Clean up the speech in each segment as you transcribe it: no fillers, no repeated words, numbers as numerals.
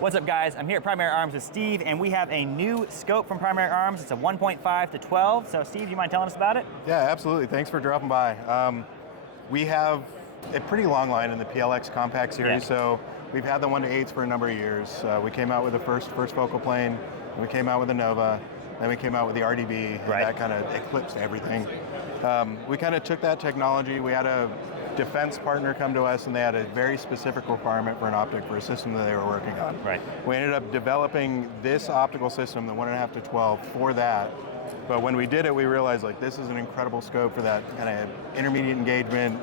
What's up, guys? I'm here at Primary Arms with Steve, and we have a new scope from Primary Arms. It's a 1.5 to 12. So Steve, do you mind telling us about it? Yeah, absolutely. Thanks for dropping by. We have a pretty long line in the PLX compact series, so we've had the 1 to 8s for a number of years. We came out with the first focal plane, we came out with the Nova, then we came out with the RDB, and that kind of eclipsed everything. We kind of took that technology. We had a defense partner come to us, and they had a very specific requirement for an optic for a system that they were working on. We ended up developing this optical system, the 1.5 to 12, for that. But when we did it, we realized like this is an incredible scope for that kind of intermediate engagement,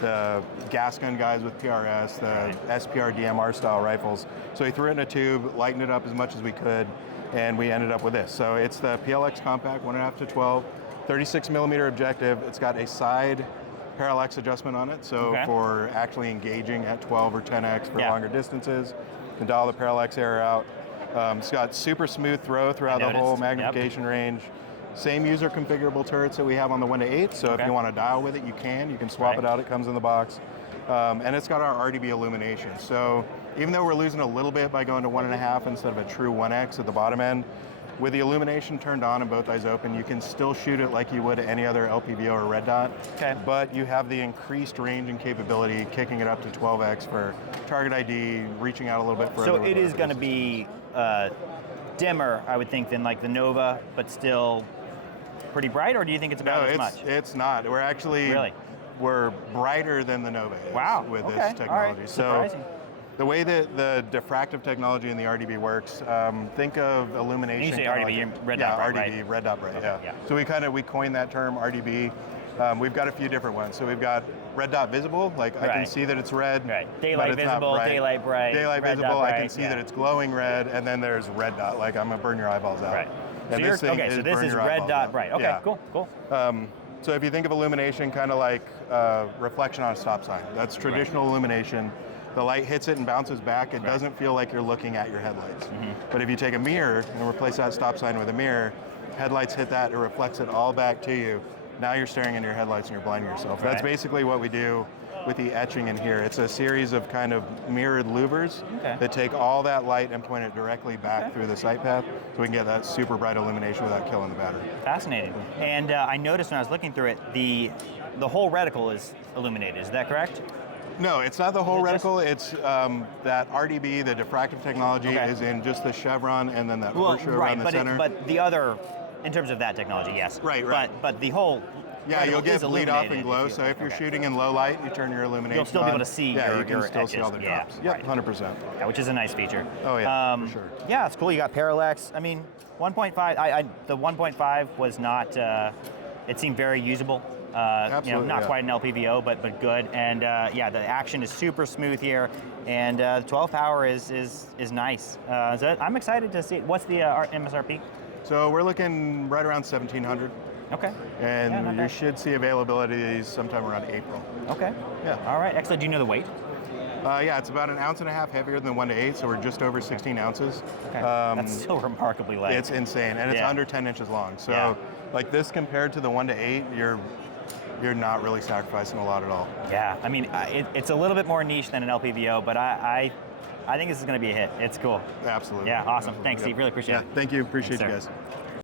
the gas gun guys with PRS, the SPR DMR style rifles. So we threw it in a tube, lightened it up as much as we could, and we ended up with this. So it's the PLX compact 1.5 to 12, 36 millimeter objective. It's got a side parallax adjustment on it, so for actually engaging at 12 or 10x for longer distances, you can dial the parallax error out. It's got super smooth throw throughout the whole magnification range. Same user configurable turrets that we have on the 1 to 8, so if you want to dial with it, you can swap it out, it comes in the box. And it's got our RDB illumination, so even though we're losing a little bit by going to 1.5 instead of a true 1x at the bottom end, with the illumination turned on and both eyes open, you can still shoot it like you would any other LPVO or red dot, but you have the increased range and capability, kicking it up to 12x for target ID, reaching out a little bit further. So it is going to be dimmer, I would think, than like the Nova, but still pretty bright, or do you think it's about as much? It's not. We're actually, we're brighter than the Nova is with this technology. Surprising. So the way that the diffractive technology in the RDB works, think of illumination. When you say RDB, red dot bright, RDB, red dot bright, So we coined that term RDB. We've got a few different ones. So we've got red dot visible, like I can see that it's red. Daylight visible, daylight bright. Daylight visible, I can see that it's glowing red, and then there's red dot, like I'm gonna burn your eyeballs out. And so this is red dot bright. Okay, cool. So if you think of illumination kind of like reflection on a stop sign, that's traditional illumination. The light hits it and bounces back. It doesn't feel like you're looking at your headlights. But if you take a mirror and replace that stop sign with a mirror, headlights hit that, it reflects it all back to you. Now you're staring into your headlights and you're blinding yourself. That's basically what we do with the etching in here. It's a series of kind of mirrored louvers that take all that light and point it directly back through the sight path, so we can get that super bright illumination without killing the battery. Fascinating. And I noticed when I was looking through it, the whole reticle is illuminated. Is that correct? No, it's not the whole reticle. It's that RDB, the diffractive technology, is in just the chevron and then that horseshoe around the center. But the other, in terms of that technology, yes. But the whole you'll get bleed off and glow. So if you're shooting in low light, you turn your illumination on. You'll still be able to see your you can still edges. see all the drops. Yep, 100%. Yeah, which is a nice feature. Oh yeah, for sure. Yeah, it's cool. You got parallax. I mean, 1.5. The 1.5 was not. It seemed very usable. Not quite an LPVO, but good. And the action is super smooth here, and 12 power is nice. So I'm excited to see. What's the MSRP? So we're looking right around 1,700. Okay. And you should see availability sometime around April. Okay. Yeah. All right. Excellent. Do you know the weight? It's about 1.5 ounces heavier than the 1 to 8, so we're just over 16 ounces. Okay. That's still remarkably light. It's insane, and it's under 10 inches long. So, like this compared to the 1 to 8, you're not really sacrificing a lot at all. Yeah. I mean, it's a little bit more niche than an LPVO, but I think this is going to be a hit. It's cool. Absolutely. Yeah. Awesome. Thanks, Steve. Really appreciate it. Thank you. Appreciate you guys.